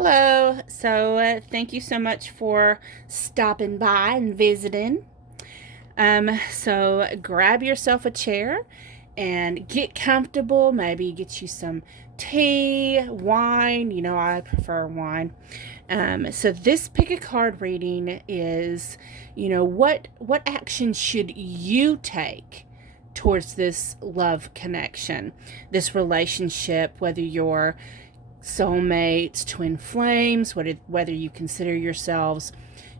Hello. Thank you so much for stopping by and visiting. So grab yourself a chair and get comfortable. Maybe get you some tea, wine. You know, I prefer wine. So this pick a card reading is, what action should you take towards this love connection, this relationship, whether you're soulmates, twin flames, whether you consider yourselves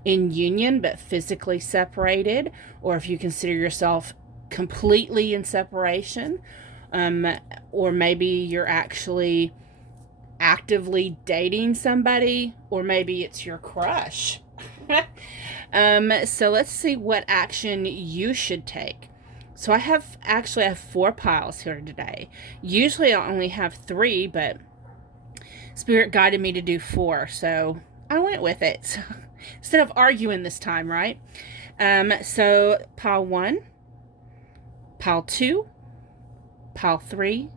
in union but physically separated, or if you consider yourself completely in separation, or maybe you're actually actively dating somebody, or maybe it's your crush. So let's see what action you should take. So I have 4 piles here today. Usually I only have 3, but Spirit guided me to do 4, so I went with it. So, instead of arguing this time, right? So pile 1, pile 2, pile 3,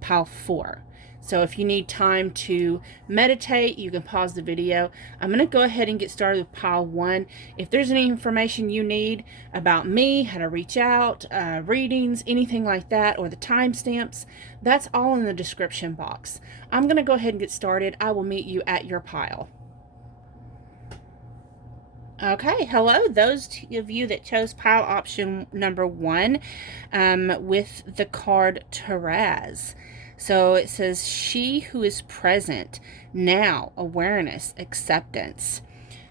pile 4. So if you need time to meditate, you can pause the video. I'm going to go ahead and get started with pile 1. If there's any information you need about me, how to reach out, readings, anything like that, or the timestamps, that's all in the description box. I'm going to go ahead and get started. I will meet you at your pile. Okay, hello, those of you that chose pile option number 1 with the card Taraz. So it says, she who is present, now, awareness, acceptance.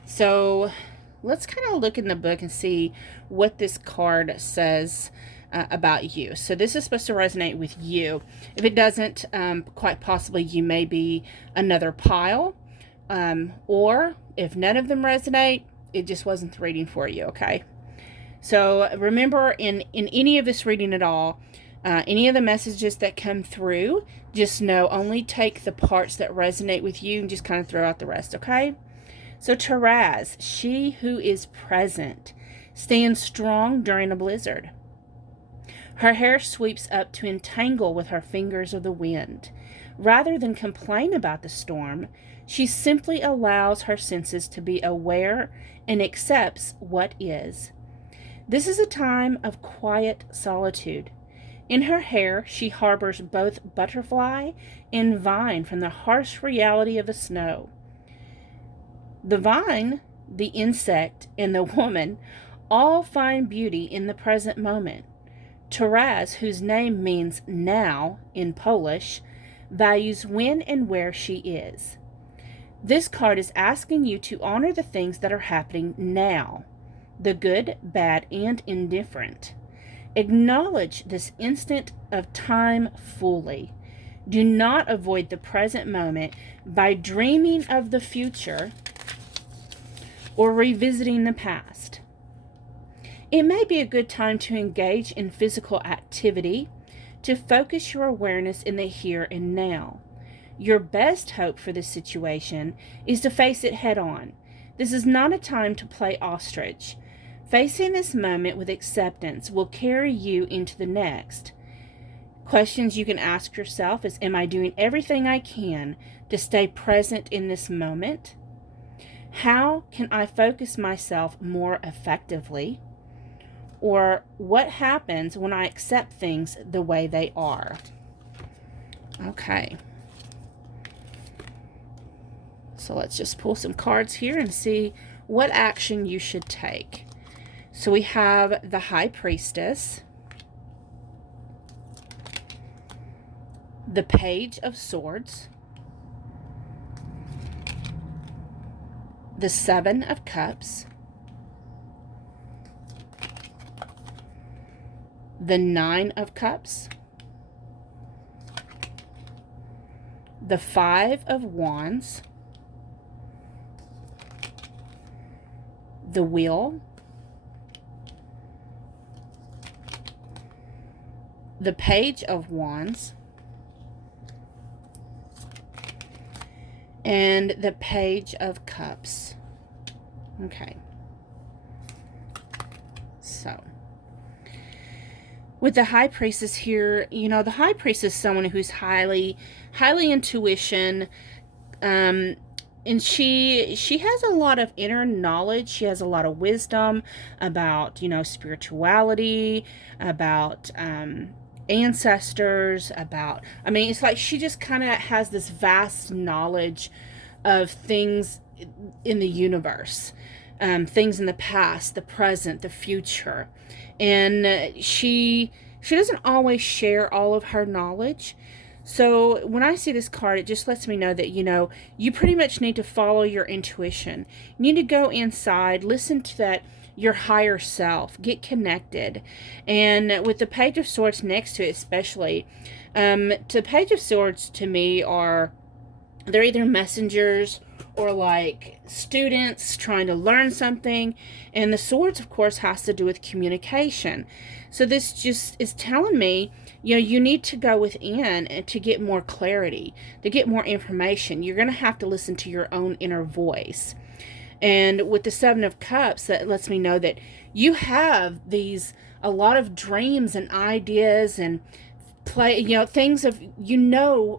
So let's kind of look in the book and see what this card says about you. So this is supposed to resonate with you. If it doesn't, quite possibly you may be another pile. Or if none of them resonate, it just wasn't the reading for you, okay? So remember, in any of this reading at all, any of the messages that come through, just know only take the parts that resonate with you and just kind of throw out the rest, okay? So Taraz, she who is present, stands strong during a blizzard. Her hair sweeps up to entangle with her fingers of the wind. Rather than complain about the storm, she simply allows her senses to be aware and accepts what is. This is a time of quiet solitude. In her hair, she harbors both butterfly and vine from the harsh reality of the snow. The vine, the insect, and the woman all find beauty in the present moment. Taraz, whose name means now in Polish, values when and where she is. This card is asking you to honor the things that are happening now, the good, bad, and indifferent. Acknowledge this instant of time fully. Do not avoid the present moment by dreaming of the future or revisiting the past. It may be a good time to engage in physical activity, to focus your awareness in the here and now. Your best hope for this situation is to face it head on. This is not a time to play ostrich. Facing this moment with acceptance will carry you into the next. Questions you can ask yourself is, am I doing everything I can to stay present in this moment? How can I focus myself more effectively? Or what happens when I accept things the way they are? Okay. So let's just pull some cards here and see what action you should take. So we have the High Priestess, the Page of Swords, the Seven of Cups, the Nine of Cups, the Five of Wands, the Wheel, the Page of Wands, and the Page of Cups. Okay. So, with the High Priestess here, the High Priestess is someone who's highly intuition, and she has a lot of inner knowledge. She has a lot of wisdom about, spirituality, about ancestors, about, I mean, it's like she just kind of has this vast knowledge of things in the universe, things in the past, the present, the future. And she doesn't always share all of her knowledge. So when I see this card, it just lets me know that, you pretty much need to follow your intuition. You need to go inside, listen to that, your higher self, get connected. And with the Page of Swords next to it, especially, the Page of Swords to me they're either messengers or like students trying to learn something. And the swords, of course, has to do with communication. So this just is telling me, you need to go within and to get more clarity, to get more information. You're going to have to listen to your own inner voice. And with the Seven of Cups, that lets me know that you have a lot of dreams and ideas and things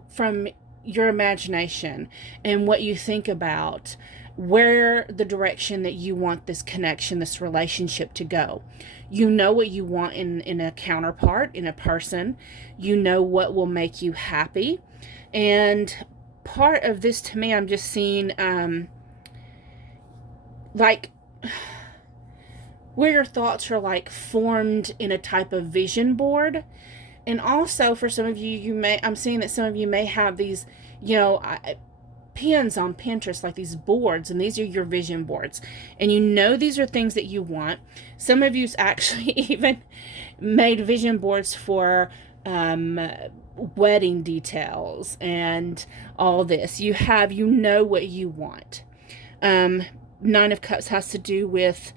from your imagination and what you think about, where the direction that you want this connection, this relationship to go. You know what you want in a counterpart, in a person. You know what will make you happy. And part of this, to me, I'm just seeing like where your thoughts are like formed in a type of vision board. And also for some of you, I'm seeing that some of you may have these, pins on Pinterest, like these boards, and these are your vision boards. And these are things that you want. Some of you's actually even made vision boards for wedding details and all this. You know what you want. Nine of Cups has to do with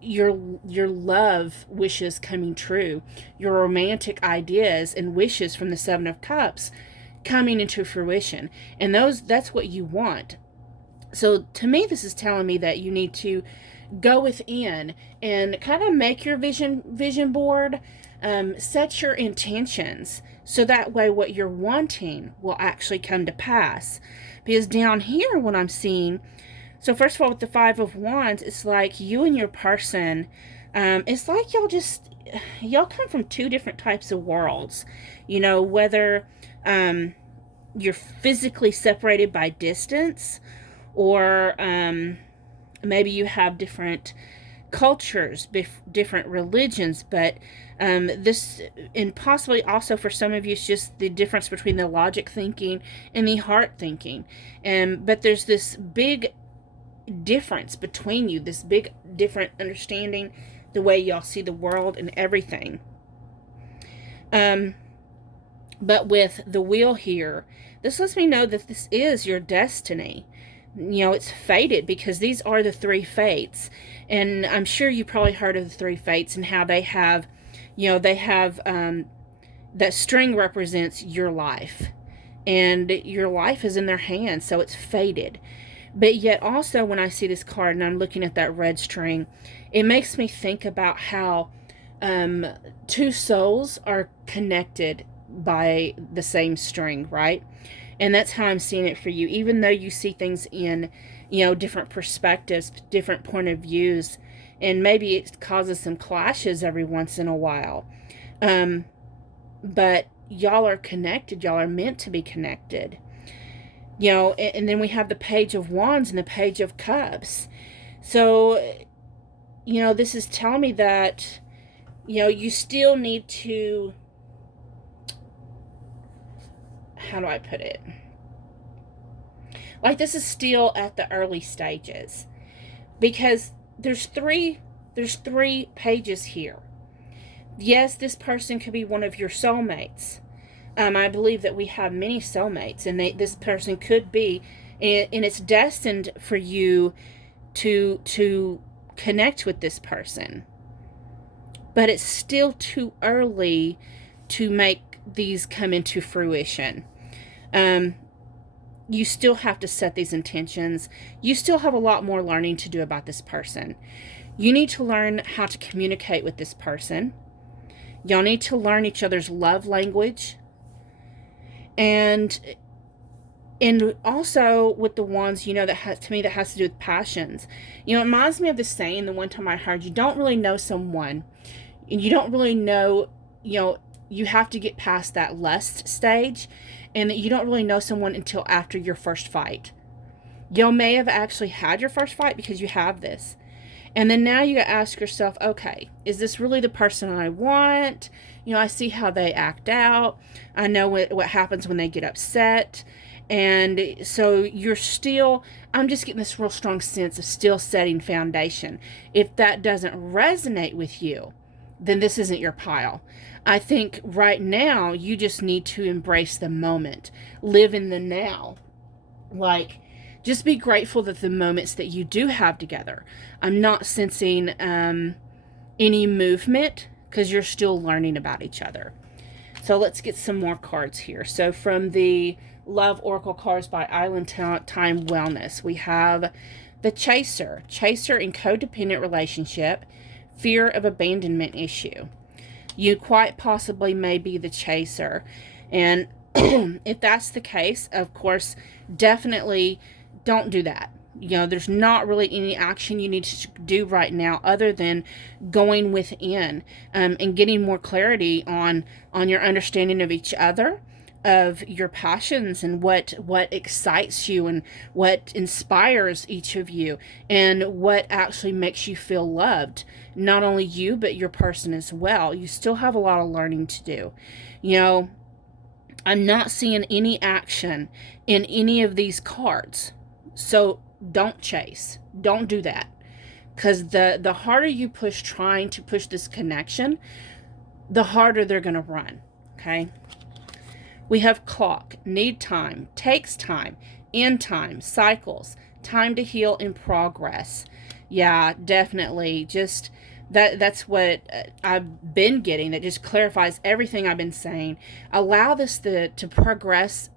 your love wishes coming true, your romantic ideas and wishes from the Seven of Cups coming into fruition, and that's what you want. So to me, this is telling me that you need to go within and kind of make your vision board, set your intentions, so that way what you're wanting will actually come to pass. Because down here, what I'm seeing, so first of all, with the Five of Wands, it's like you and your person, it's like y'all come from two different types of worlds. Whether you're physically separated by distance, or maybe you have different cultures, different religions, but this, and possibly also for some of you, it's just the difference between the logic thinking and the heart thinking. But there's this big difference between you, this big different understanding, the way y'all see the world and everything. But with the wheel here, this lets me know that this is your destiny. It's fated, because these are the three fates. And I'm sure you probably heard of the three fates and how they have, that string represents your life. And your life is in their hands, so it's fated. But yet also, when I see this card and I'm looking at that red string, it makes me think about how two souls are connected by the same string, right? And that's how I'm seeing it for you. Even though you see things in, different perspectives, different point of views, and maybe it causes some clashes every once in a while. But y'all are connected. Y'all are meant to be connected. And then we have the Page of Wands and the Page of Cups. So, this is telling me that, you still need to, how do I put it? Like, this is still at the early stages, because there's three pages here. Yes, this person could be one of your soulmates. I believe that we have many soulmates, and this person could be, and it's destined for you to connect with this person. But it's still too early to make these come into fruition. You still have to set these intentions. You still have a lot more learning to do about this person. You need to learn how to communicate with this person. Y'all need to learn each other's love language. And And also with the wands, that to me, that has to do with passions. It reminds me of the saying the one time I heard, you don't really know someone, and you don't really know, you have to get past that lust stage, and that you don't really know someone until after your first fight. You may have actually had your first fight because you have this. And then now you got to ask yourself, okay, is this really the person I want? I see how they act out. I know what happens when they get upset. And so I'm just getting this real strong sense of still setting foundation. If that doesn't resonate with you, then this isn't your pile. I think right now you just need to embrace the moment, live in the now. Like, just be grateful that the moments that you do have together. I'm not sensing any movement because you're still learning about each other. So let's get some more cards here. So from the Love Oracle cards by Island Time Wellness, we have the Chaser. Chaser in codependent relationship, fear of abandonment issue. You quite possibly may be the chaser. And if that's the case, of course, definitely don't do that. There's not really any action you need to do right now other than going within and getting more clarity on your understanding of each other, of your passions, and what excites you and what inspires each of you, and what actually makes you feel loved. Not only you, but your person as well. You still have a lot of learning to do. I'm not seeing any action in any of these cards. So don't chase. Don't do that. Because the harder you push trying to push this connection, the harder they're going to run. Okay? We have clock, need time, takes time, end time, cycles, time to heal, in progress. Yeah, definitely. Just that's what I've been getting. That just clarifies everything I've been saying. Allow this to progress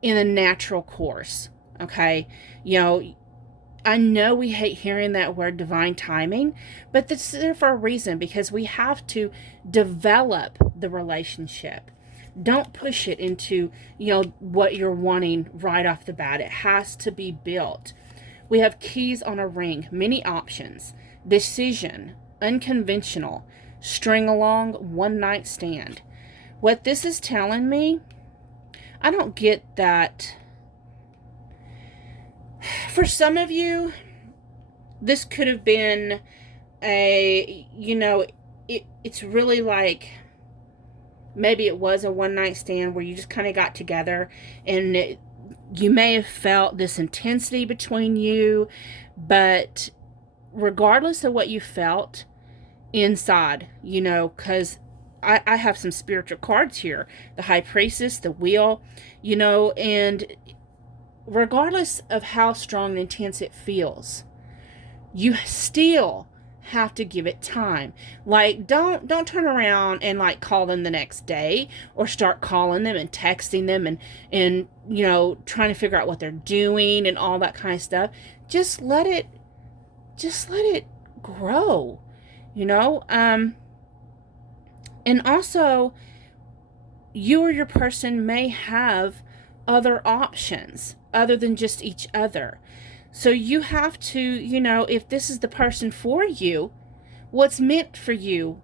in a natural course. Okay, I know we hate hearing that word divine timing, but this is there for a reason, because we have to develop the relationship. Don't push it into, what you're wanting right off the bat. It has to be built. We have keys on a ring, many options, decision, unconventional, string along, one night stand. What this is telling me, I don't get that. For some of you, this could have been it's really like, maybe it was a one night stand where you just kind of got together, and you may have felt this intensity between you, but regardless of what you felt inside, because I have some spiritual cards here, the High Priestess, the Wheel, and regardless of how strong and intense it feels, you still have to give it time. Like, don't turn around and call them the next day, or start calling them and texting them and trying to figure out what they're doing and all that kind of stuff. Just let it grow, and also, you or your person may have other options other than just each other. So you have to, if this is the person for you, what's meant for you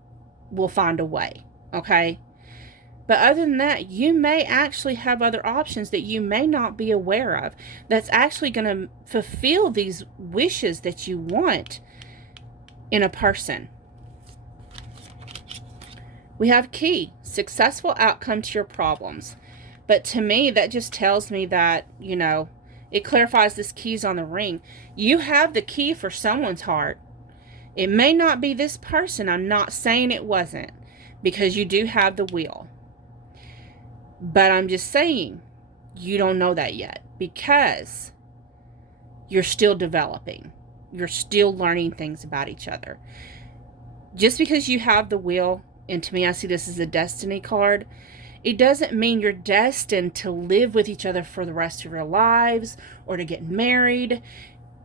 will find a way, okay? But other than that, you may actually have other options that you may not be aware of, that's actually going to fulfill these wishes that you want in a person. We have key, successful outcome to your problems. But to me, that just tells me that, it clarifies this keys on the ring. You have the key for someone's heart. It may not be this person. I'm not saying it wasn't, because you do have the wheel. But I'm just saying, you don't know that yet, because you're still developing. You're still learning things about each other. Just because you have the wheel, and to me, I see this as a destiny card, it doesn't mean you're destined to live with each other for the rest of your lives or to get married.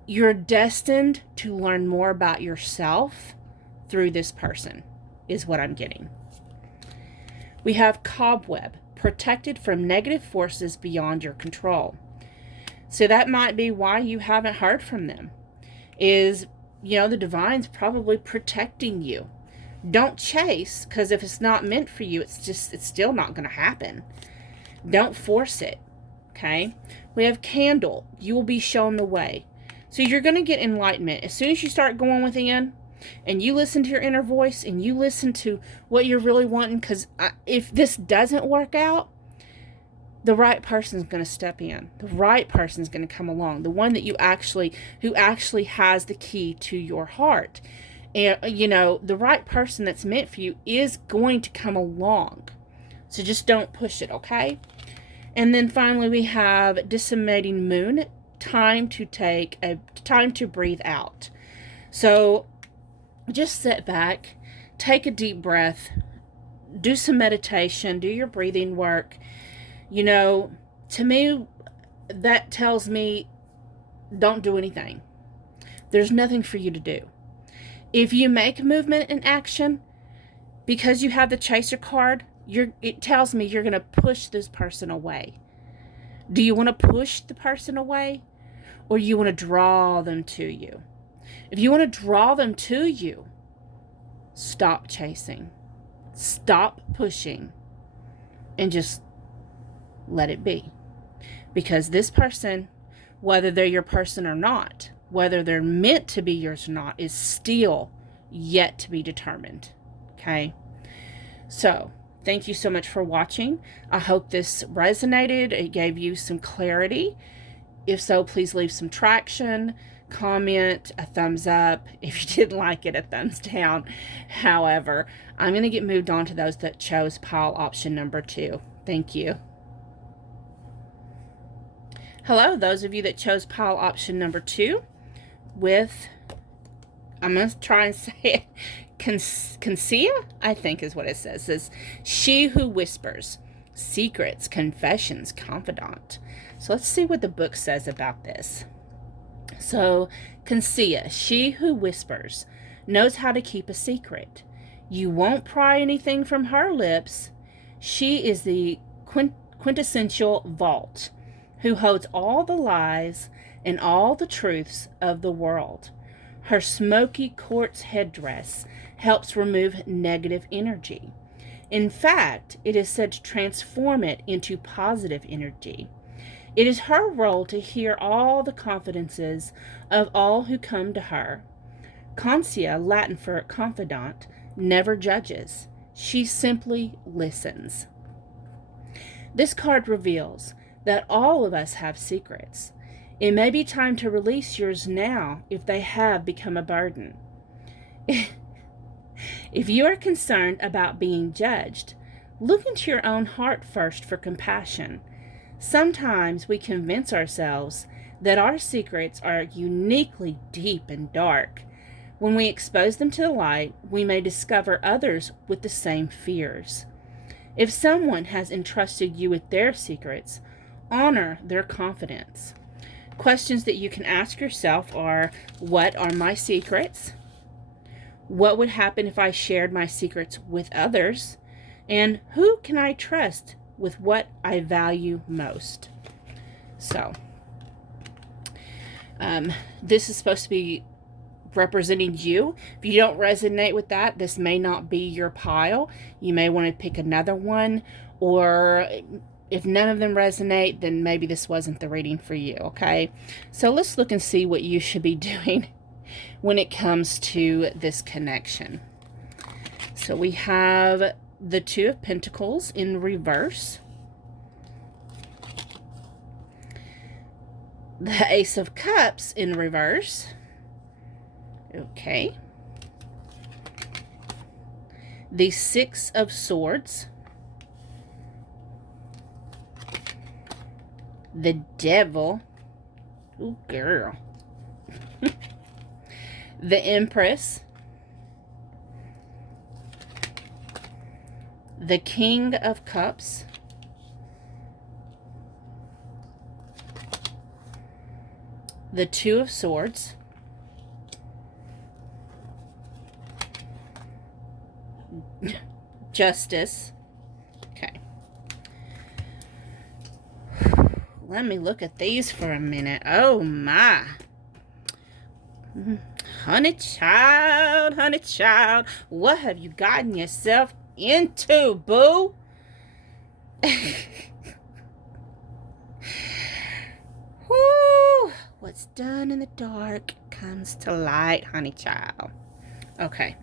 You're destined to learn more about yourself through this person, is what I'm getting. We have cobweb, protected from negative forces beyond your control. So that might be why you haven't heard from them. Is, the divine's probably protecting you. Don't chase, because if it's not meant for you, it's still not going to happen. Don't force it. Okay? We have candle. You will be shown the way. So you're going to get enlightenment. As soon as you start going within and you listen to your inner voice and you listen to what you're really wanting, because if this doesn't work out, the right person's going to step in. The right person's going to come along. The one that who actually has the key to your heart. And, the right person that's meant for you is going to come along. So just don't push it, okay? And then finally we have disseminating moon, time to breathe out. So just sit back, take a deep breath, do some meditation, do your breathing work. To me, that tells me don't do anything. There's nothing for you to do. If you make movement and action, because you have the chaser card, it tells me you're going to push this person away. Do you want to push the person away, or you want to draw them to you? If you want to draw them to you, stop chasing. Stop pushing. And just let it be. Because this person, whether they're your person or not, whether they're meant to be yours or not, is still yet to be determined. Okay? So, thank you so much for watching. I hope this resonated. It gave you some clarity. If so, please leave some traction, comment, a thumbs up. If you didn't like it, a thumbs down. However, I'm going to get moved on to those that chose pile option number 2. Thank you. Hello, those of you that chose pile option number 2 with, I'm going to try and say it, Consia, I think is what it says. It says, she who whispers, secrets, confessions, confidant. So let's see what the book says about this. So, Consia, she who whispers, knows how to keep a secret. You won't pry anything from her lips. She is the quintessential vault, who holds all the lies and all the truths of the world. Her smoky quartz headdress helps remove negative energy. In fact, it is said to transform it into positive energy. It is her role to hear all the confidences of all who come to her. Consia, Latin for confidant, never judges. She simply listens. This card reveals that all of us have secrets. It may be time to release yours now if they have become a burden. If you are concerned about being judged, look into your own heart first for compassion. Sometimes we convince ourselves that our secrets are uniquely deep and dark. When we expose them to the light, we may discover others with the same fears. If someone has entrusted you with their secrets, honor their confidence. Questions that you can ask yourself are, what are my secrets? What would happen if I shared my secrets with others? And who can I trust with what I value most? So, this is supposed to be representing you. If you don't resonate with that, this may not be your pile. You may want to pick another one, or if none of them resonate, then maybe this wasn't the reading for you, okay? So let's look and see what you should be doing when it comes to this connection. So we have the Two of Pentacles in reverse, the Ace of Cups in reverse, okay, the Six of Swords, the Devil, ooh girl, the Empress, the King of Cups, the Two of Swords, Justice. Okay. Let me look at these for a minute. Oh, my. Honey child, what have you gotten yourself into, boo? Whoo! What's done in the dark comes to light, honey child. Okay.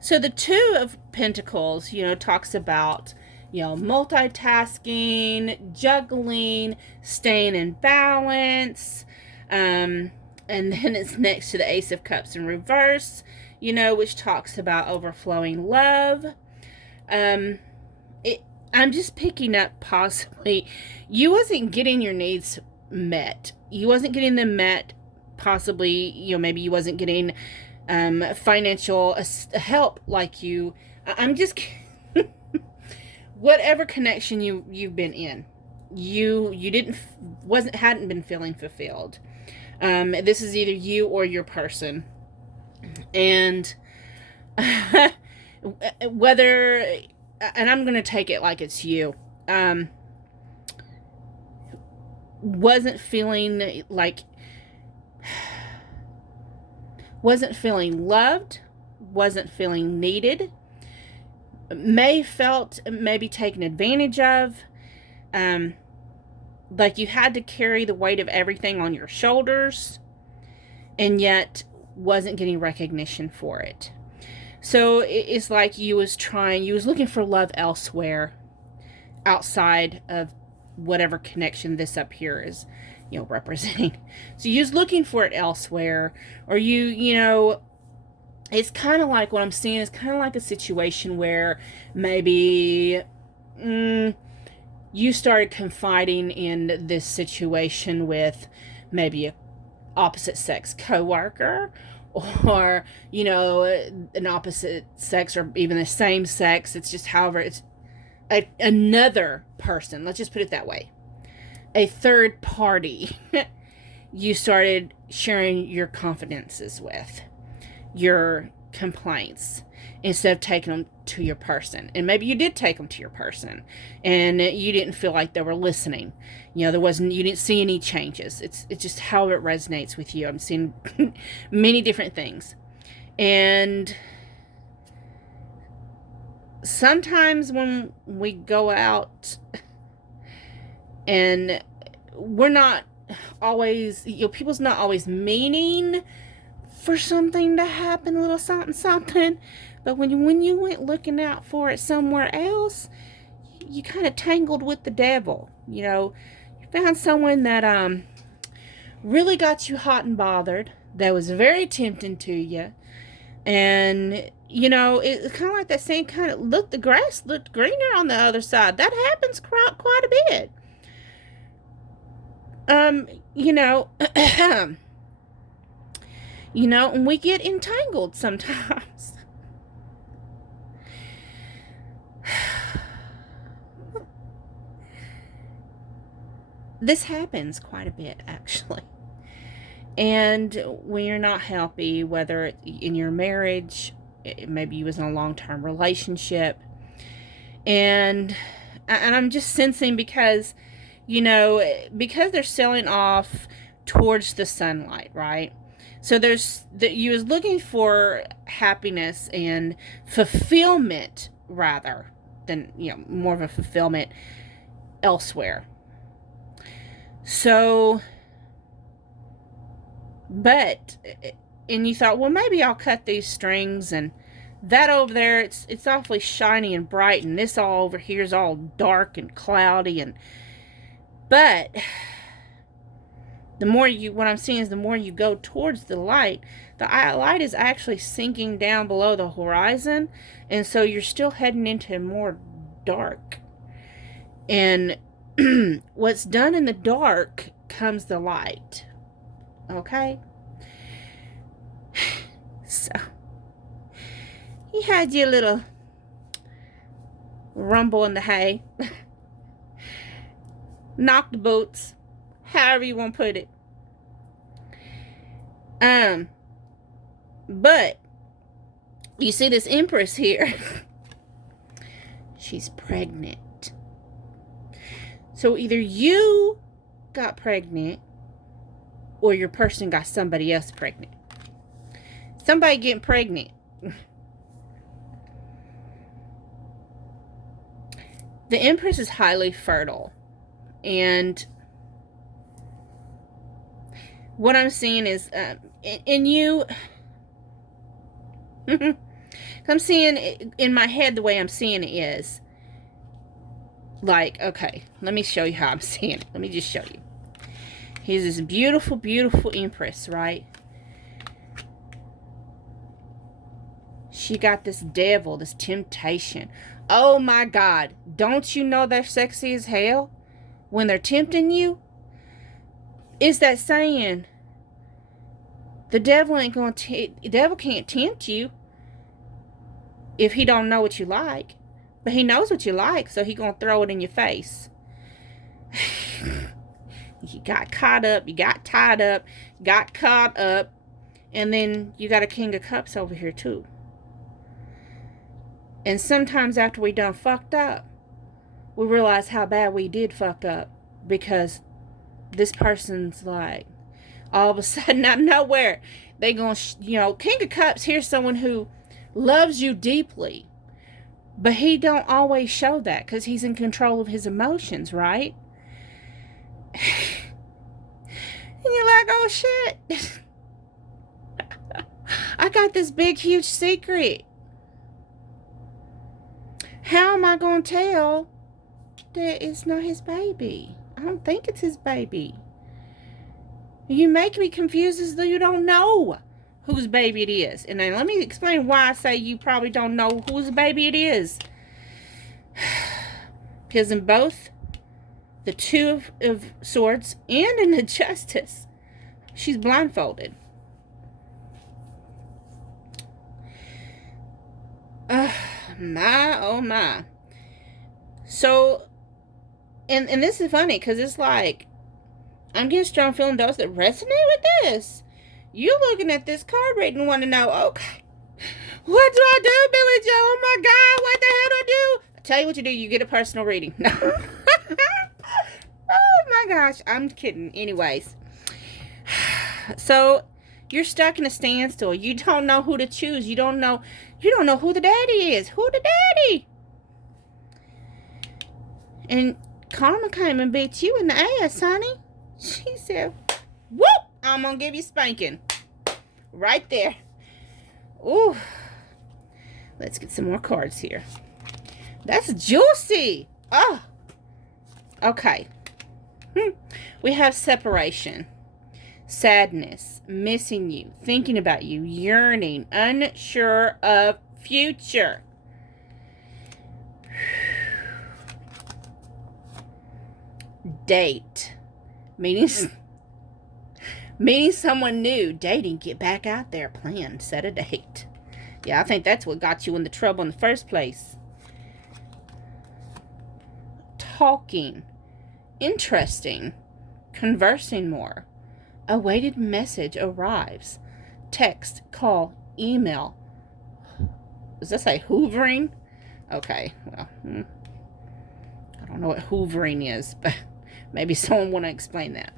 So the Two of Pentacles, talks about, multitasking, juggling, staying in balance. And then it's next to the Ace of Cups in reverse, which talks about overflowing love. I'm just picking up possibly you wasn't getting your needs met. You wasn't getting them met. Possibly, maybe you wasn't getting financial help like you. I'm just whatever connection you've been in, you hadn't been feeling fulfilled. This is either you or your person, and whether, and I'm gonna take it like it's you, wasn't feeling loved, wasn't feeling needed, felt maybe taken advantage of, like you had to carry the weight of everything on your shoulders, and yet wasn't getting recognition for it. So it's like you was looking for love elsewhere, outside of whatever connection this up here is, representing. So you was looking for it elsewhere, or it's kind of like what I'm seeing is kind of like a situation where maybe you started confiding in this situation with maybe a opposite sex coworker, or an opposite sex, or even the same sex. It's just however it's another person. Let's just put it that way. A third party you started sharing your confidences with, your complaints, instead of taking them to your person. And maybe you did take them to your person, and you didn't feel like they were listening. You didn't see any changes. It's just how it resonates with you. I'm seeing many different things. And sometimes when we go out, and we're not always, people's not always meaning for something to happen, a little something, but when you went looking out for it somewhere else, you kind of tangled with the devil. You found someone that really got you hot and bothered, that was very tempting to you, and it's kind of like that same kind of look. The grass looked greener on the other side. That happens quite a bit. And we get entangled sometimes. This happens quite a bit, actually. And when you're not healthy, whether in your marriage, maybe you was in a long-term relationship, and I'm just sensing because they're selling off towards the sunlight, right? So you was looking for happiness and fulfillment, rather than more of a fulfillment elsewhere. So, and you thought, well, maybe I'll cut these strings, and that over there, it's awfully shiny and bright, and this all over here is all dark and cloudy, but what I'm seeing is the more you go towards the light is actually sinking down below the horizon, and so you're still heading into more dark. And what's done in the dark comes the light. Okay? So, you had your little rumble in the hay. Knocked boots. However you want to put it. But you see this Empress here. She's pregnant. So either you got pregnant or your person got somebody else pregnant. Somebody getting pregnant. The Empress is highly fertile. And what I'm seeing is, in you, I'm seeing in my head, the way I'm seeing it is, like, okay, let me show you how I'm seeing it. Let me just show you. Here's this beautiful, beautiful Empress, right? She got this devil, this temptation. Oh my God. Don't you know they're sexy as hell when they're tempting you? It's that saying, the devil ain't gonna the devil can't tempt you if he don't know what you like. But he knows what you like, so he gonna throw it in your face. You got caught up, you got tied up, got caught up, and then you got a King of Cups over here too. And sometimes after we done fucked up, we realize how bad we did fuck up, because this person's like, all of a sudden out of nowhere, they gonna, King of Cups, here's someone who loves you deeply, but he don't always show that because he's in control of his emotions, right? And you're like, oh shit, I got this big huge secret. How am I gonna tell that it's not his baby? I don't think it's his baby. You make me confused as though you don't know whose baby it is. And then let me explain why I say you probably don't know whose baby it is. Because in both the Two of Swords and in the Justice, she's blindfolded. My, oh my. So, and this is funny because it's like, I'm getting strong feeling those that resonate with this. You looking at this card reading and want to know, okay, what do I do, Billy Joe? Oh my God, what the hell do I do? I tell you what you do, you get a personal reading. Oh my gosh, I'm kidding. Anyways, so you're stuck in a standstill. You don't know who to choose. You don't know who the daddy is. Who the daddy? And Karma came and beat you in the ass, honey. She said, whoop, I'm going to give you spanking. Right there. Ooh. Let's get some more cards here. That's juicy. Oh. Okay. We have separation, sadness, missing you, thinking about you, yearning, unsure of future. Date, meaning someone new. Dating, get back out there, plan, set a date. Yeah, I think that's what got you in the trouble in the first place. Talking, interesting, conversing more. Awaited message arrives. Text, call, email. Does that say hoovering? Okay, well, I don't know what hoovering is, but maybe someone want to explain that.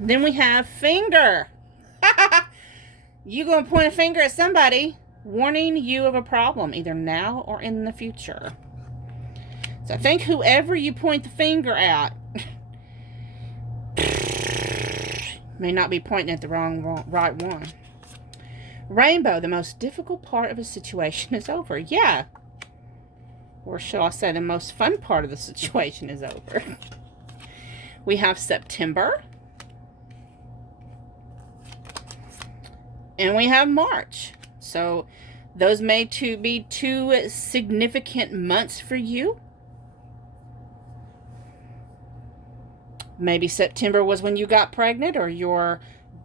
Then we have finger. You going to point a finger at somebody, warning you of a problem, either now or in the future. So I think whoever you point the finger at may not be pointing at the right one. Rainbow, the most difficult part of a situation is over. Yeah. Or shall I say the most fun part of the situation is over. We have September. And we have March. So those may be two significant months for you. Maybe September was when you got pregnant, or you're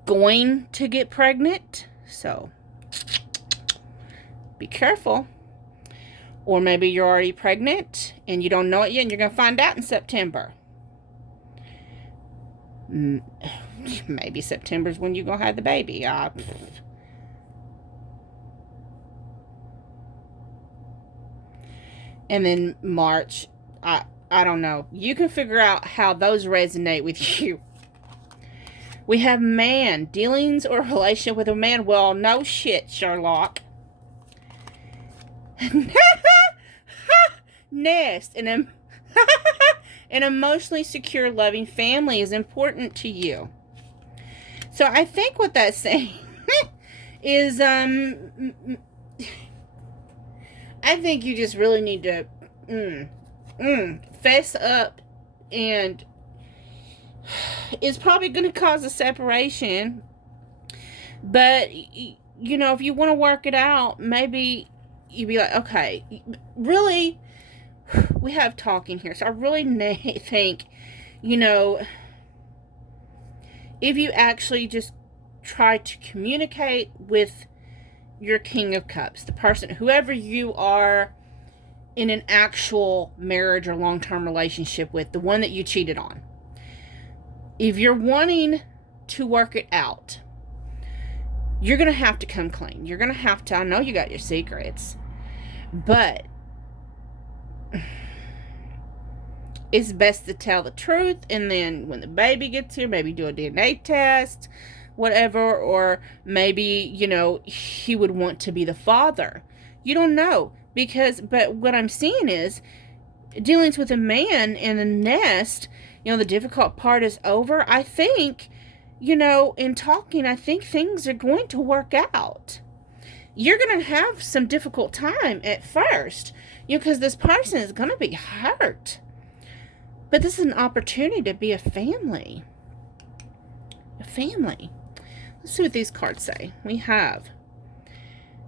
going to get pregnant. So be careful. Or maybe you're already pregnant and you don't know it yet, and you're going to find out in September. Maybe September's when you're going to have the baby. And then March, I don't know. You can figure out how those resonate with you. We have man, dealings or relationship with a man. Well, no shit, Sherlock. Nest, an emotionally secure, loving family is important to you. So I think what that's saying is, I think you just really need to fess up, and it's probably going to cause a separation. But, you know, if you want to work it out, maybe you'd be like, okay, really, we have talking here. So I really think, you know, if you actually just try to communicate with your King of Cups, the person, whoever you are in an actual marriage or long-term relationship with, the one that you cheated on, if you're wanting to work it out, you're going to have to come clean. You're going to have to, I know you got your secrets, but it's best to tell the truth. And then when the baby gets here, maybe do a DNA test, whatever. Or maybe, you know, he would want to be the father. You don't know. But what I'm seeing is dealings with a man in a nest, you know, the difficult part is over. I think, you know, in talking, I think things are going to work out. You're going to have some difficult time at first, you know, because this person is going to be hurt. But this is an opportunity to be a family. A family. Let's see what these cards say. We have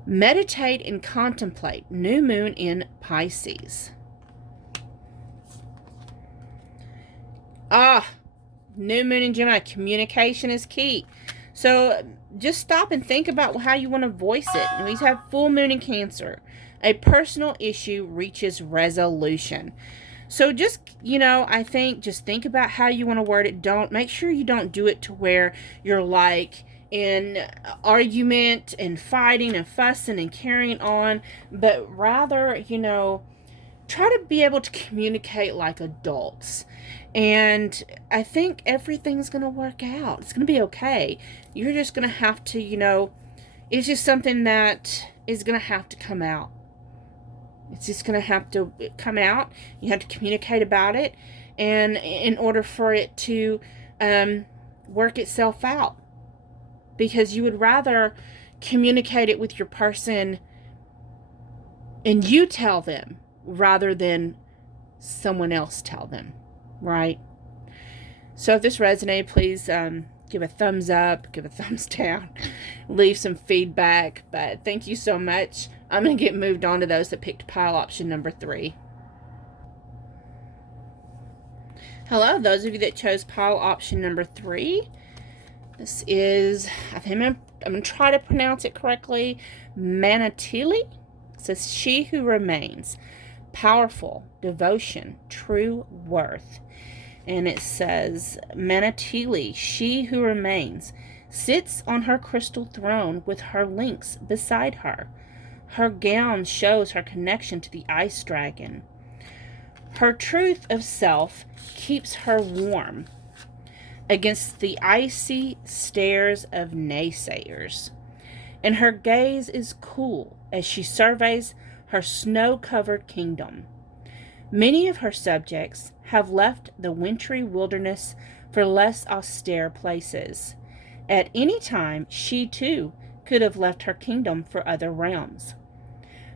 meditate and contemplate. New moon in Pisces. New moon in Gemini. Communication is key. So just stop and think about how you want to voice it. And we have full moon in Cancer. A personal issue reaches resolution. So just, you know, I think just think about how you want to word it. Make sure you don't do it to where you're like in argument and fighting and fussing and carrying on, but rather, you know, try to be able to communicate like adults. And I think everything's going to work out. It's going to be okay. You're just going to have to, you know, it's just something that is going to have to come out. It's just going to have to come out. You have to communicate about it. And in order for it to work itself out. Because you would rather communicate it with your person and you tell them rather than someone else tell them. Right? So if this resonated, please give a thumbs up, give a thumbs down, leave some feedback. But thank you so much. I'm going to get moved on to those that picked pile option number 3. Hello, those of you that chose pile option number 3. This is, I'm going to try to pronounce it correctly, Manatili. It says, she who remains, powerful, devotion, true worth. And it says, Manatili, she who remains, sits on her crystal throne with her lynx beside her. Her gown shows her connection to the ice dragon. Her truth of self keeps her warm against the icy stares of naysayers. And her gaze is cool as she surveys her snow-covered kingdom. Many of her subjects have left the wintry wilderness for less austere places. At any time, she too could have left her kingdom for other realms.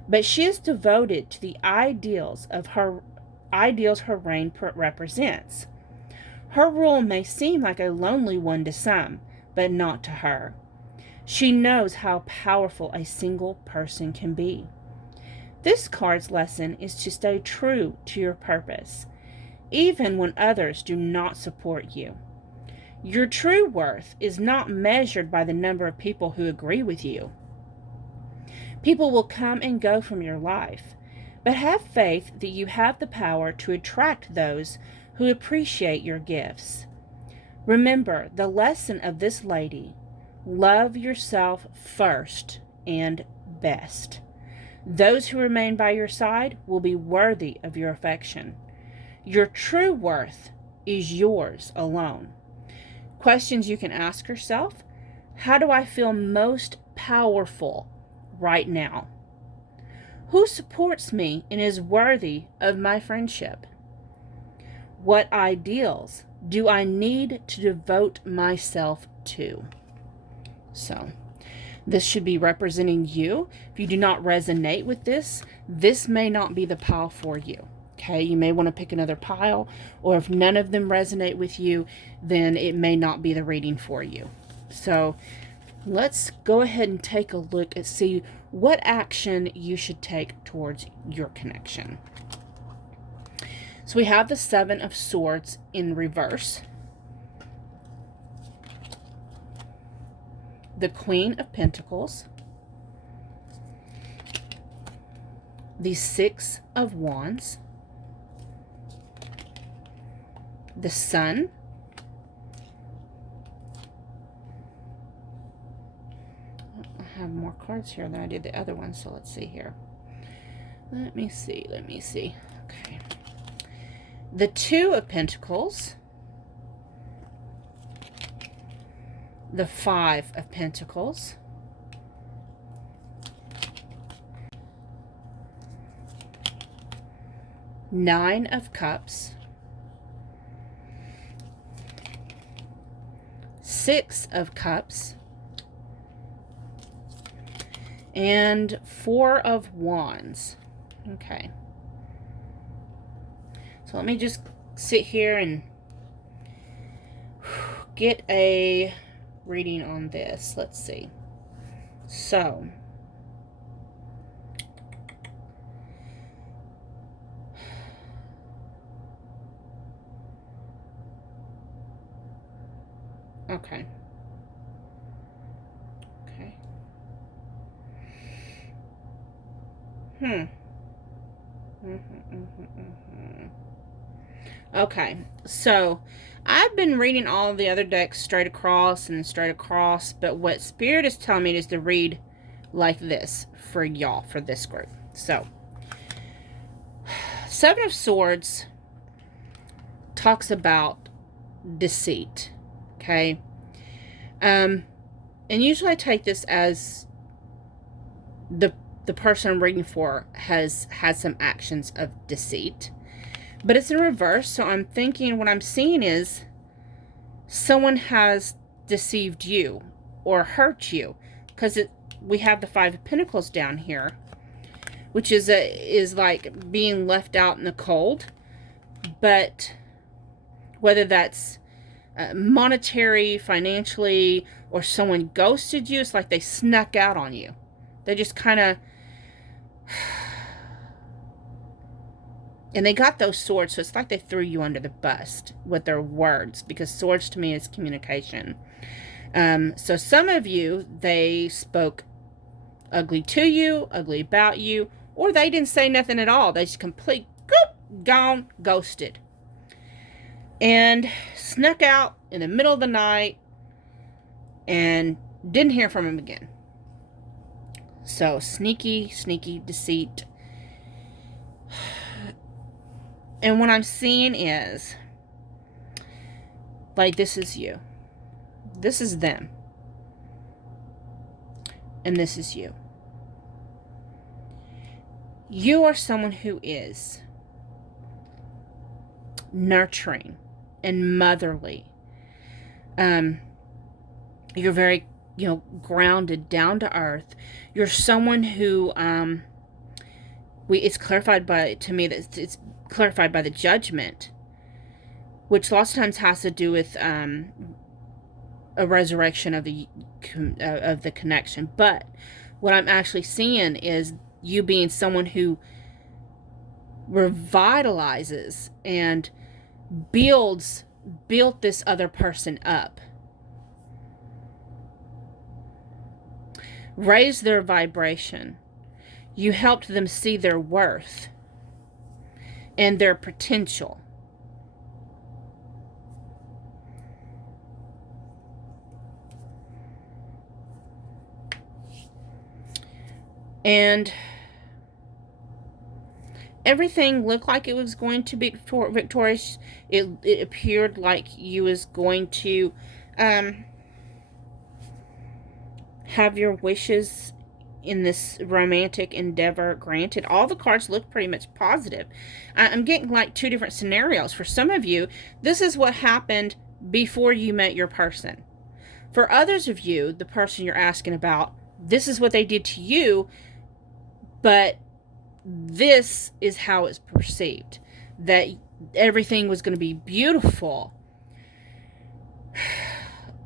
But she is devoted to the ideals her reign represents. Her rule may seem like a lonely one to some, but not to her. She knows how powerful a single person can be. This card's lesson is to stay true to your purpose, even when others do not support you. Your true worth is not measured by the number of people who agree with you. People will come and go from your life, but have faith that you have the power to attract those who appreciate your gifts. Remember the lesson of this lady: love yourself first and best. Those who remain by your side will be worthy of your affection. Your true worth is yours alone. Questions you can ask yourself: how do I feel most powerful right now? Who supports me and is worthy of my friendship? What ideals do I need to devote myself to? So, this should be representing you. If you do not resonate with this, this may not be the pile for you. Okay, you may want to pick another pile, or if none of them resonate with you, then it may not be the reading for you. So, let's go ahead and take a look and see what action you should take towards your connection. So we have the Seven of Swords in reverse, the Queen of Pentacles, the Six of Wands, the Sun, I have more cards here than I did the other one, so let's see here. Let me see. Okay. The Two of Pentacles, the Five of Pentacles, Nine of Cups, Six of Cups, and Four of Wands. Okay. So let me just sit here and get a reading on this. Let's see. So, okay. Okay, so I've been reading all of the other decks straight across, but what Spirit is telling me is to read like this for y'all, for this group. So, Seven of Swords talks about deceit, okay? And usually I take this as the person I'm reading for has had some actions of deceit. But it's in reverse, so I'm thinking, what I'm seeing is someone has deceived you or hurt you, because we have the Five of Pentacles down here, which is like being left out in the cold. But whether that's monetary, financially, or someone ghosted you, it's like they snuck out on you. They just kind of... And they got those swords, so it's like they threw you under the bus with their words, because swords to me is communication. So some of you, they spoke ugly to you, ugly about you, or they didn't say nothing at all. They just gone, ghosted. And snuck out in the middle of the night and didn't hear from him again. So sneaky deceit. And what I'm seeing is, like, this is you. This is them. And this is you. You are someone who is nurturing and motherly. You're very, grounded, down to earth. You're someone who, it's clarified to me that it's clarified by the Judgment, which lots of times has to do with a resurrection of the connection. But what I'm actually seeing is you being someone who revitalizes and built this other person up, raised their vibration. You helped them see their worth and their potential. And everything looked like it was going to be victorious. It appeared like you was going to have your wishes in this romantic endeavor granted. All the cards look pretty much positive. I'm getting like two different scenarios. For some of you, this is what happened before you met your person. For others of you, the person you're asking about, this is what they did to you, but this is how it's perceived, that everything was going to be beautiful.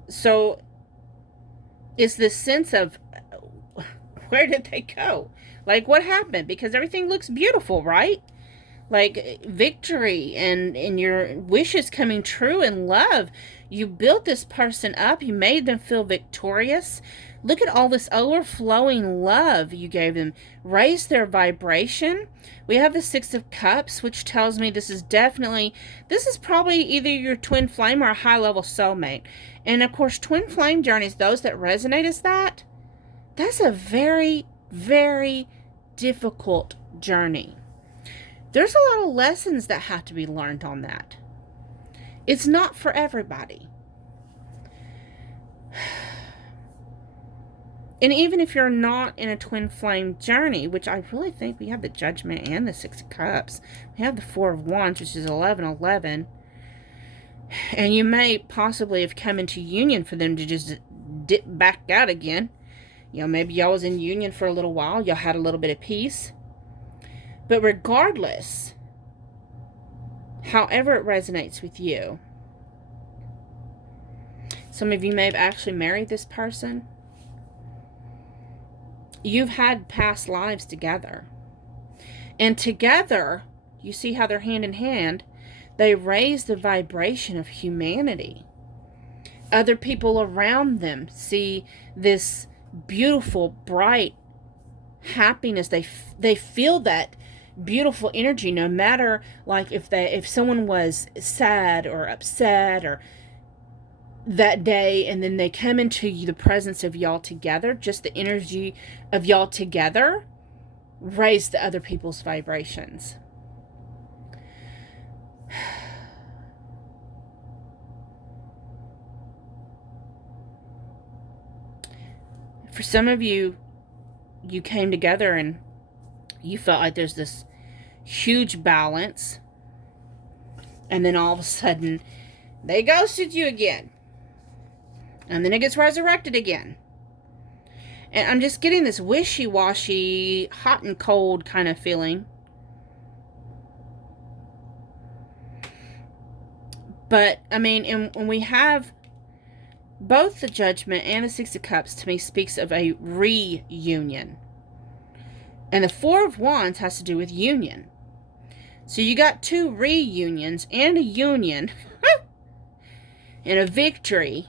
So it's this sense of, where did they go? Like, what happened? Because everything looks beautiful, right? Like victory and your wishes coming true in love. You built this person up. You made them feel victorious. Look at all this overflowing love you gave them. Raise their vibration. We have the Six of Cups, which tells me this is probably either your twin flame or a high-level soulmate. And of course, twin flame journeys, those that resonate as that's a very, very difficult journey. There's a lot of lessons that have to be learned on that. It's not for everybody. And even if you're not in a twin flame journey, which I really think we have the Judgment and the Six of Cups. We have the Four of Wands, which is 11-11. And you may possibly have come into union for them to just dip back out again. You know, maybe y'all was in union for a little while. Y'all had a little bit of peace. But regardless, however it resonates with you, some of you may have actually married this person. You've had past lives together. And together, you see how they're hand in hand, they raise the vibration of humanity. Other people around them see this beautiful, bright happiness. They feel that beautiful energy, no matter like if someone was sad or upset or that day, and then they come into the presence of y'all together, just the energy of y'all together raise the other people's vibrations. For some of you, you came together and you felt like there's this huge balance, and then all of a sudden they ghosted you again, and then it gets resurrected again. And I'm just getting this wishy-washy, hot and cold kind of feeling. But I mean, and when we have both the Judgment and the Six of Cups, to me speaks of a reunion. And the Four of Wands has to do with union. So you got two reunions and a union and a victory.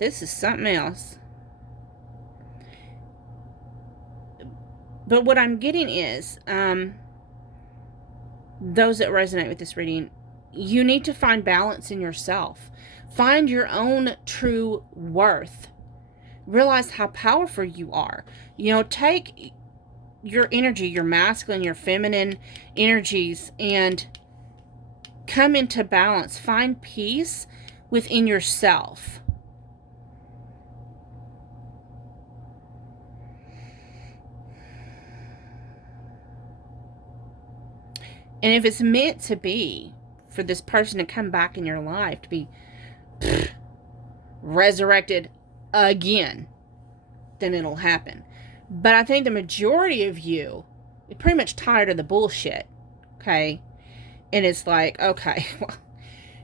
This is something else. But what I'm getting is, those that resonate with this reading, you need to find balance in yourself. Find your own true worth. Realize how powerful you are. You know, take your energy, your masculine, your feminine energies, and come into balance. Find peace within yourself. And if it's meant to be for this person to come back in your life, to be resurrected again, then it'll happen. But I think the majority of you are pretty much tired of the bullshit, okay? And it's like, okay, well,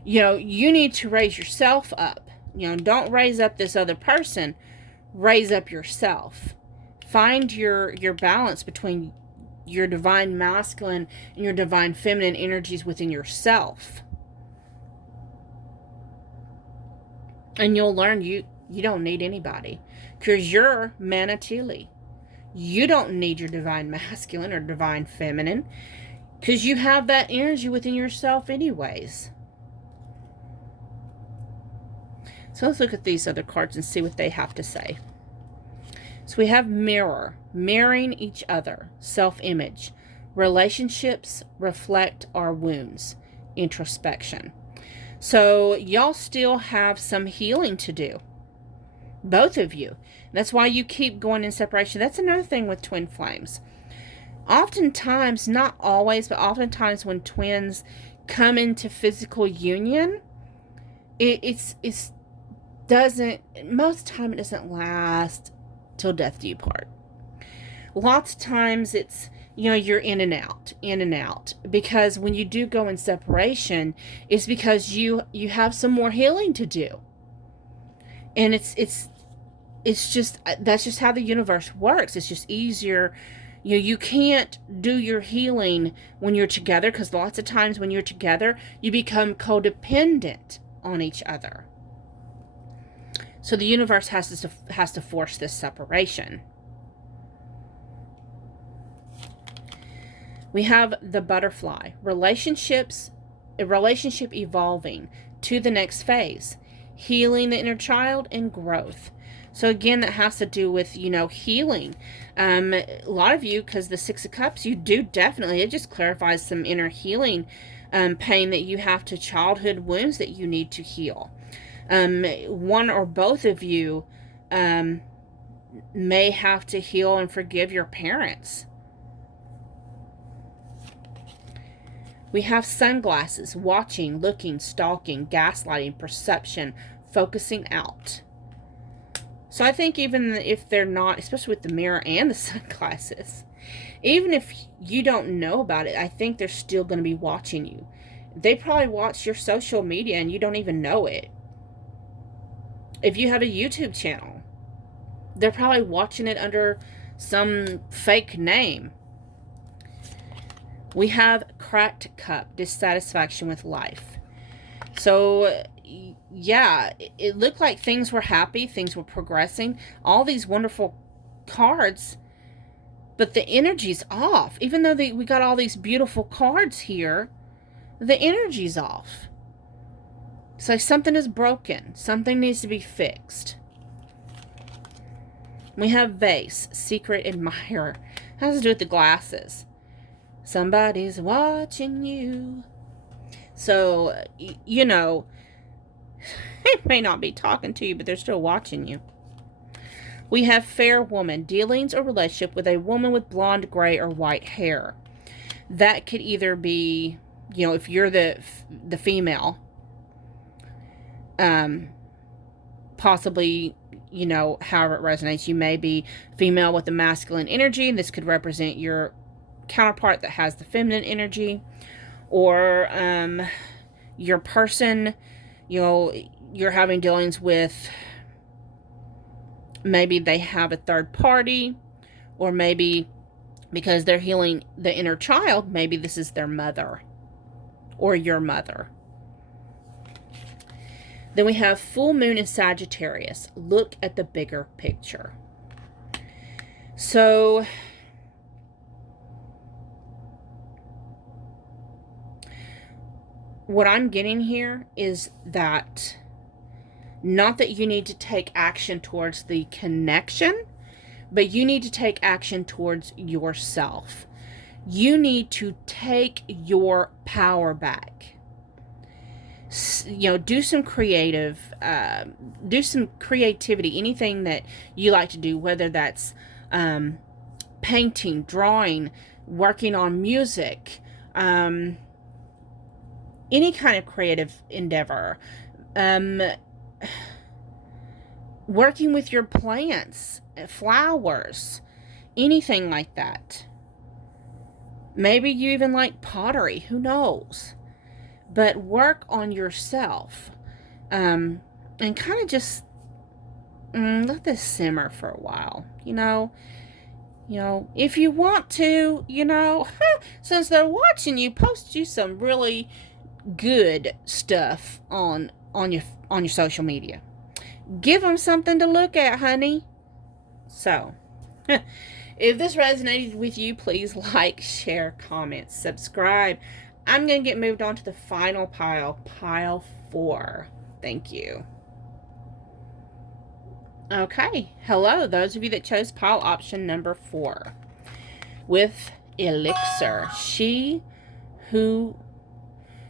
you know, you need to raise yourself up. You know, don't raise up this other person. Raise up yourself. Find your balance between your divine masculine and your divine feminine energies within yourself. And you'll learn you don't need anybody, because you're Manatili. You don't need your divine masculine or divine feminine, because you have that energy within yourself anyways. So let's look at these other cards and see what they have to say. So we have mirror, mirroring each other, self-image. Relationships reflect our wounds, introspection. So y'all still have some healing to do. Both of you. That's why you keep going in separation. That's another thing with twin flames. Oftentimes, not always, but oftentimes when twins come into physical union, it's doesn't, most of the time it doesn't last till death do you part. Lots of times it's, you're in and out, because when you do go in separation, it's because you have some more healing to do. And it's just, that's just how the universe works. It's just easier. You can't do your healing when you're together, because lots of times when you're together, you become codependent on each other. So the universe has to force this separation. We have the butterfly. A relationship evolving to the next phase. Healing the inner child and growth. So again, that has to do with, healing. A lot of you, because the Six of Cups, you do definitely, it just clarifies some inner healing pain that you have to childhood wounds that you need to heal. One or both of you may have to heal and forgive your parents. We have sunglasses, watching, looking, stalking, gaslighting, perception, focusing out. So I think even if they're not, especially with the mirror and the sunglasses, even if you don't know about it, I think they're still going to be watching you. They probably watch your social media and you don't even know it. If you have a YouTube channel, they're probably watching it under some fake name. We have cracked cup, dissatisfaction with life. So, yeah, it looked like things were happy, things were progressing, all these wonderful cards, but the energy's off. Even though we got all these beautiful cards here, the energy's off. So something is broken. Something needs to be fixed. We have vase, secret admirer. Has to do with the glasses. Somebody's watching you. So, they may not be talking to you, but they're still watching you. We have fair woman, dealings or relationship with a woman with blonde, gray, or white hair. That could either be, if you're the female, possibly, however it resonates. You may be female with the masculine energy. This could represent your counterpart that has the feminine energy, or your person, you're having dealings with, maybe they have a third party, or maybe because they're healing the inner child, maybe this is their mother or your mother. Then we have full moon in Sagittarius. Look at the bigger picture. So what I'm getting here is that, not that you need to take action towards the connection, but you need to take action towards yourself. You need to take your power back. Do some creativity, anything that you like to do, whether that's painting, drawing, working on music, any kind of creative endeavor, working with your plants, flowers, anything like that. Maybe you even like pottery, who knows? But work on yourself, and kind of just let this simmer for a while. If you want to, since they're watching you, post you some really good stuff on your social media. Give them something to look at, honey. So, if this resonated with you, please like, share, comment, subscribe. I'm going to get moved on to the final pile, pile 4. Thank you. Okay, hello, those of you that chose pile option number 4. With elixir, who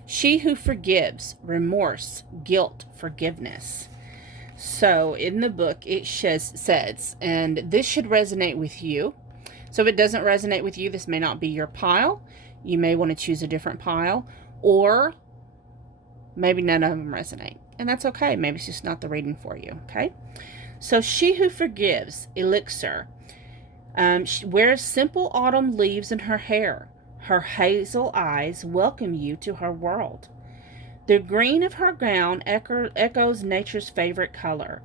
she who forgives, remorse, guilt, forgiveness. So in the book it says, and this should resonate with you. So if it doesn't resonate with you, this may not be your pile. You may want to choose a different pile, or maybe none of them resonate. And that's okay. Maybe it's just not the reading for you, okay? So she who forgives, elixir, she wears simple autumn leaves in her hair. Her hazel eyes welcome you to her world. The green of her gown echoes nature's favorite color.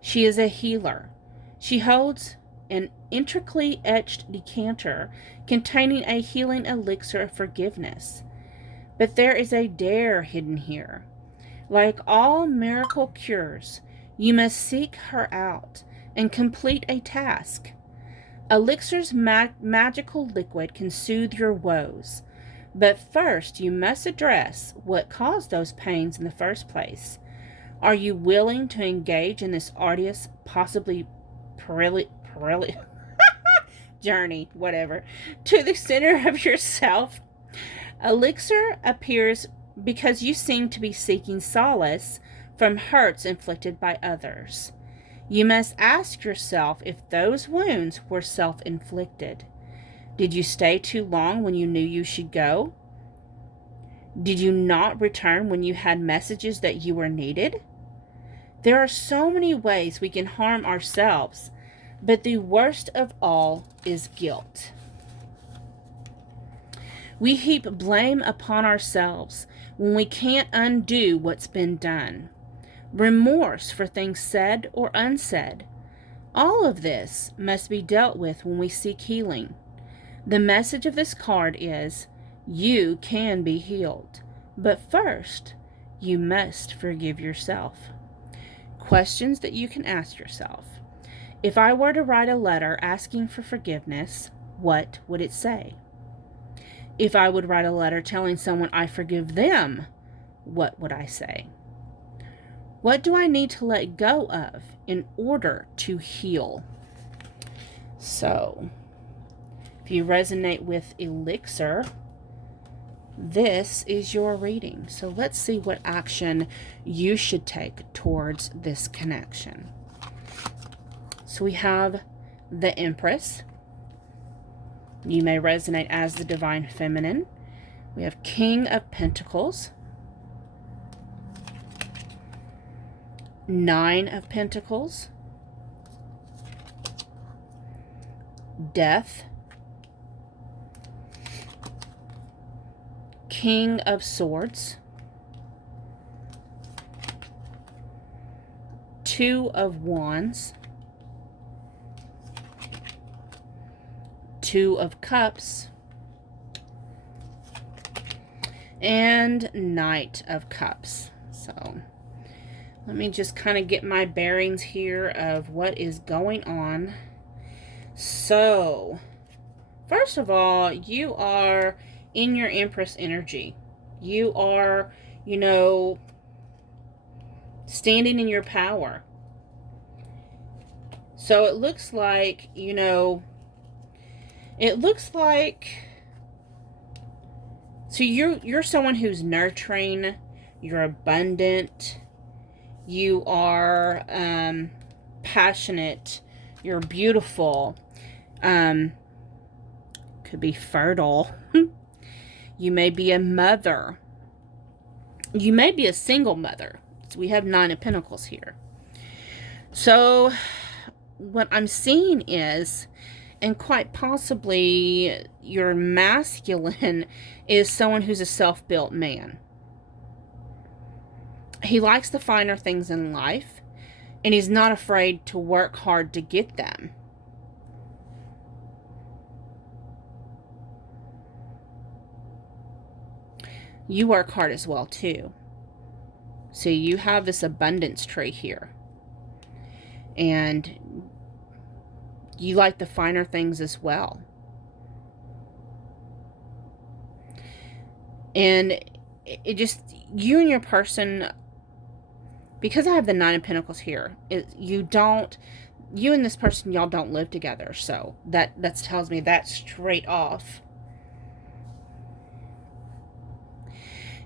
She is a healer. She holds an intricately etched decanter containing a healing elixir of forgiveness. But there is a dare hidden here. Like all miracle cures, you must seek her out and complete a task. Elixir's magical liquid can soothe your woes, but first you must address what caused those pains in the first place. Are you willing to engage in this arduous, possibly perilous journey, whatever, to the center of yourself? Elixir appears because you seem to be seeking solace from hurts inflicted by others. You must ask yourself if those wounds were self-inflicted. Did you stay too long when you knew you should go? Did you not return when you had messages that you were needed? There are so many ways we can harm ourselves, but the worst of all is guilt. We heap blame upon ourselves when we can't undo what's been done. Remorse for things said or unsaid. All of this must be dealt with when we seek healing. The message of this card is, you can be healed, but first, you must forgive yourself. Questions that you can ask yourself. If I were to write a letter asking for forgiveness, what would it say? If I would write a letter telling someone I forgive them, what would I say? What do I need to let go of in order to heal? So, if you resonate with elixir, this is your reading. So let's see what action you should take towards this connection. So we have the Empress. You may resonate as the Divine Feminine. We have King of Pentacles, Nine of Pentacles, Death, King of Swords, Two of Wands, Two of Cups, and Knight of Cups. So let me just kind of get my bearings here of what is going on. So, first of all, you are in your Empress energy. You are, standing in your power. So it looks like, so you're someone who's nurturing, you're abundant, you are passionate, you're beautiful, could be fertile. You may be a mother. You may be a single mother. So we have Nine of Pentacles here. So what I'm seeing is, and quite possibly your masculine is someone who's a self-built man. He likes the finer things in life, and he's not afraid to work hard to get them. You work hard as well, too. So you have this abundance tree here. And you like the finer things as well. And it just, you and your person because I have the Nine of Pentacles here, you and this person, y'all don't live together. So that tells me that straight off.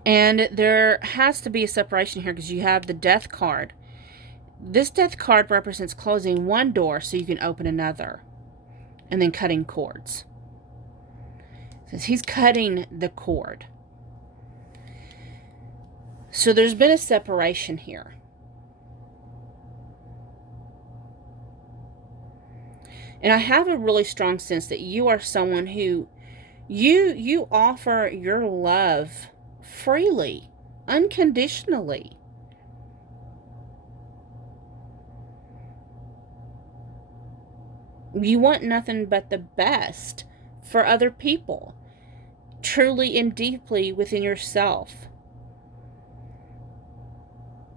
And there has to be a separation here because you have the Death card. This Death card represents closing one door so you can open another. And then cutting cords. Says he's cutting the cord. So there's been a separation here. And I have a really strong sense that you are someone who you offer your love freely, unconditionally. You want nothing but the best for other people, truly and deeply within yourself.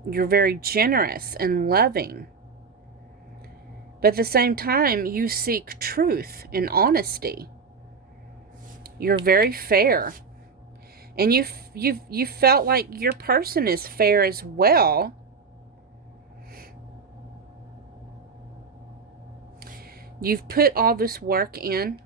You're very generous and loving. But at the same time, you seek truth and honesty. You're very fair. And you felt like your person is fair as well. You've put all this work in.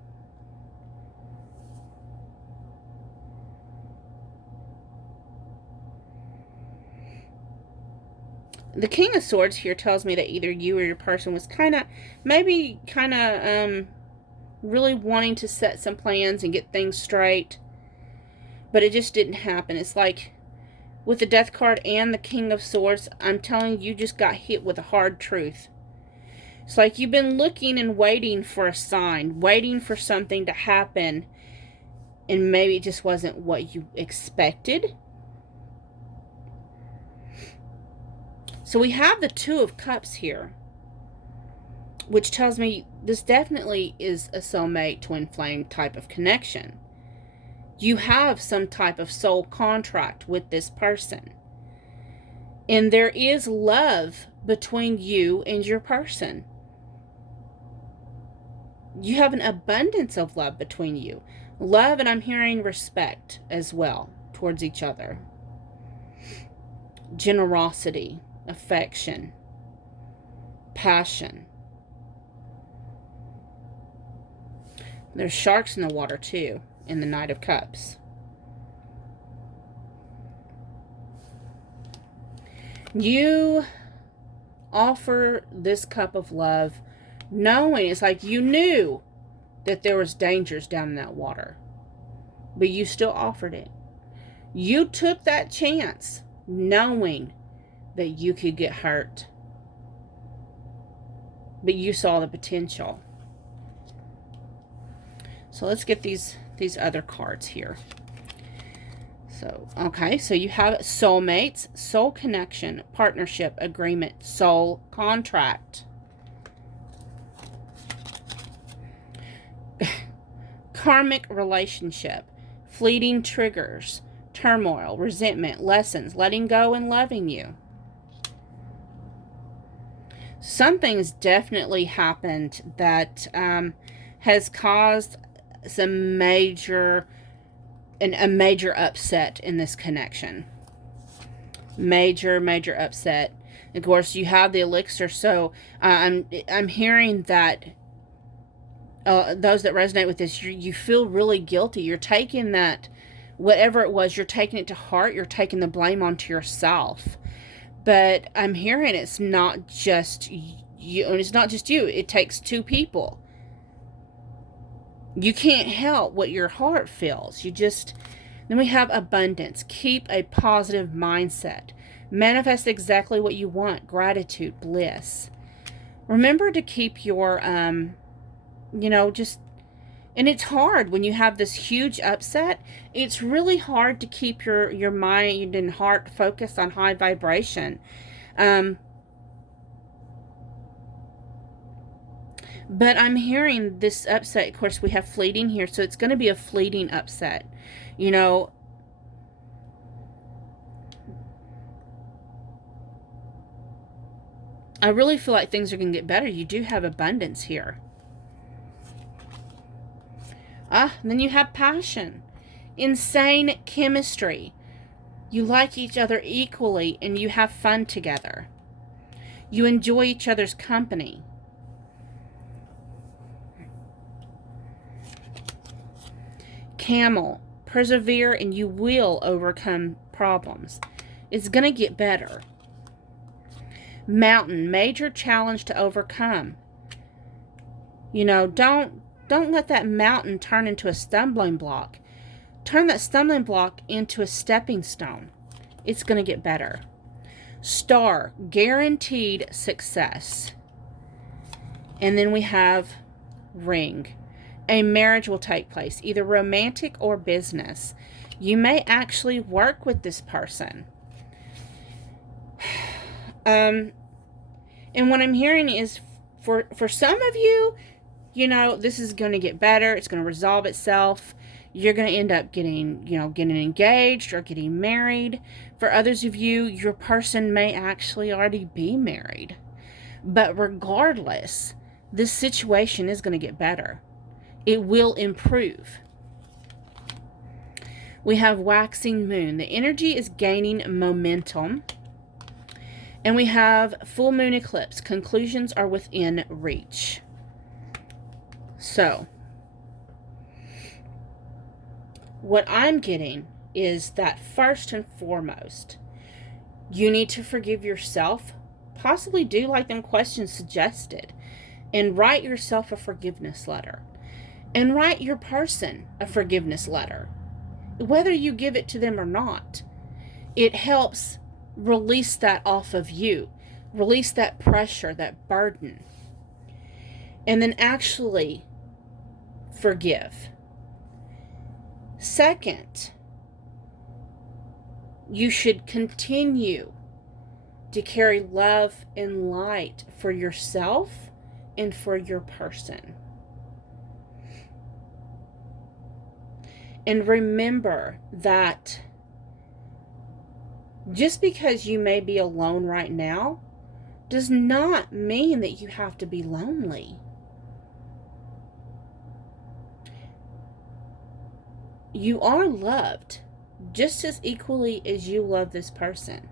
The King of Swords here tells me that either you or your person was maybe really wanting to set some plans and get things straight, but it just didn't happen. It's like with the Death card and the King of Swords, I'm telling you, just got hit with a hard truth. It's like you've been looking and waiting for a sign, waiting for something to happen, and maybe it just wasn't what you expected. So we have the Two of Cups here, which tells me this definitely is a soulmate, twin flame type of connection. You have some type of soul contract with this person. And there is love between you and your person. You have an abundance of love between you. Love, and I'm hearing respect as well towards each other. Generosity, affection, passion. There's sharks in the water too, in the Knight of Cups. You offer this cup of love knowing, it's like you knew that there was dangers down in that water, but you still offered it. You took that chance knowing that you could get hurt, but you saw the potential. So let's get these other cards here. So, okay, so you have soulmates, soul connection, partnership, agreement, soul contract. Karmic relationship, fleeting triggers, turmoil, resentment, lessons, letting go and loving you. Something's definitely happened that has caused some major upset in this connection. Major upset. Of course, you have the elixir, so I'm hearing that those that resonate with this, you feel really guilty. You're taking that, whatever it was, you're taking it to heart. You're taking the blame onto yourself. But I'm hearing it's not just you, and it's not just you. It takes two people. You can't help what your heart feels. Then we have abundance. Keep a positive mindset. Manifest exactly what you want. Gratitude, bliss. Remember to keep your, and it's hard when you have this huge upset. It's really hard to keep your mind and heart focused on high vibration. But I'm hearing this upset, of course, we have fleeting here, so it's going to be a fleeting upset. I really feel like things are going to get better. You do have abundance here. And then you have passion, insane chemistry, You like each other equally and you have fun together. You enjoy each other's company. Camel, persevere and you will overcome problems. It's going to get better. Mountain, major challenge to overcome. You know, don't let that mountain turn into a stumbling block. Turn that stumbling block into a stepping stone. It's going to get better. Star, guaranteed success. And then we have Ring. A marriage will take place, either romantic or business. You may actually work with this person. And what I'm hearing is for some of you, you know, this is going to get better. It's going to resolve itself. You're going to end up getting engaged or getting married. For others of you, your person may actually already be married. But regardless, this situation is going to get better. It will improve. We have waxing moon. The energy is gaining momentum. And we have full moon eclipse. Conclusions are within reach. So, what I'm getting is that first and foremost, you need to forgive yourself. Possibly do like them questions suggested. And write yourself a forgiveness letter. And write your person a forgiveness letter. Whether you give it to them or not, it helps release that off of you. Release that pressure, that burden. And then actually forgive. Second, you should continue to carry love and light for yourself and for your person. And remember that just because you may be alone right now does not mean that you have to be lonely. You are loved just as equally as you love this person.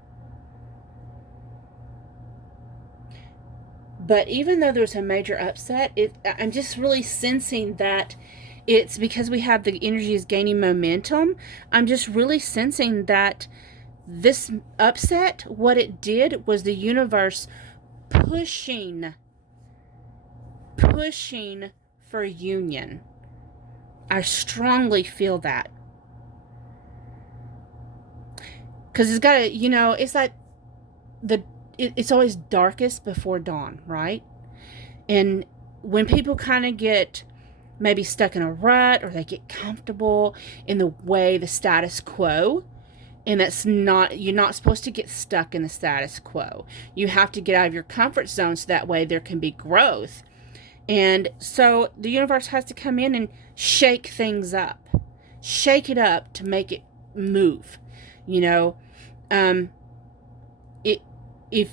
But even though there's a major upset, I'm just really sensing that it's because we have the energy is gaining momentum. I'm just really sensing that this upset, what it did was the universe pushing for union. I strongly feel that. Because it's got to, you know, it's like it's always darkest before dawn, right? And when people kind of get maybe stuck in a rut or they get comfortable in the way, the status quo, and you're not supposed to get stuck in the status quo. You have to get out of your comfort zone so that way there can be growth. And so the universe has to come in and shake things up. Shake it up to make it move. You know, if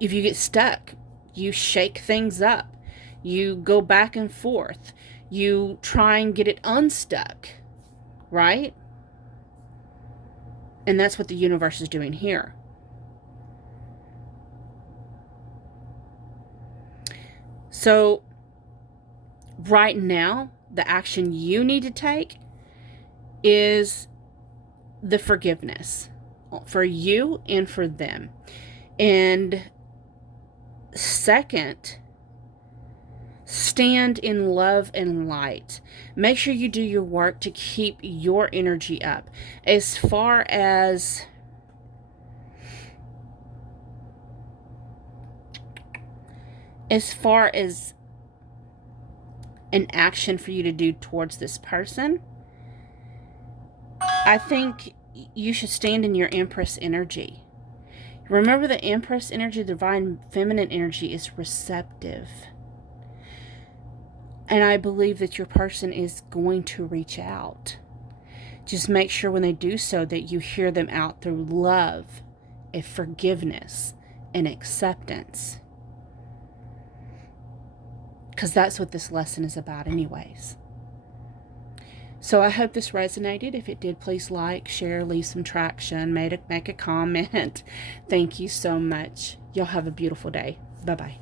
you get stuck, you shake things up. You go back and forth. You try and get it unstuck, right? And that's what the universe is doing here. So, right now, the action you need to take is the forgiveness for you and for them. And second, stand in love and light. Make sure you do your work to keep your energy up. As far as an action for you to do towards this person, I think you should stand in your Empress energy. Remember, the Empress energy, the divine feminine energy, is receptive. And I believe that your person is going to reach out. Just make sure when they do so that you hear them out through love and forgiveness and acceptance. Because that's what this lesson is about anyways. So I hope this resonated. If it did, please like, share, leave some traction, make a comment. Thank you so much. Y'all have a beautiful day. Bye-bye.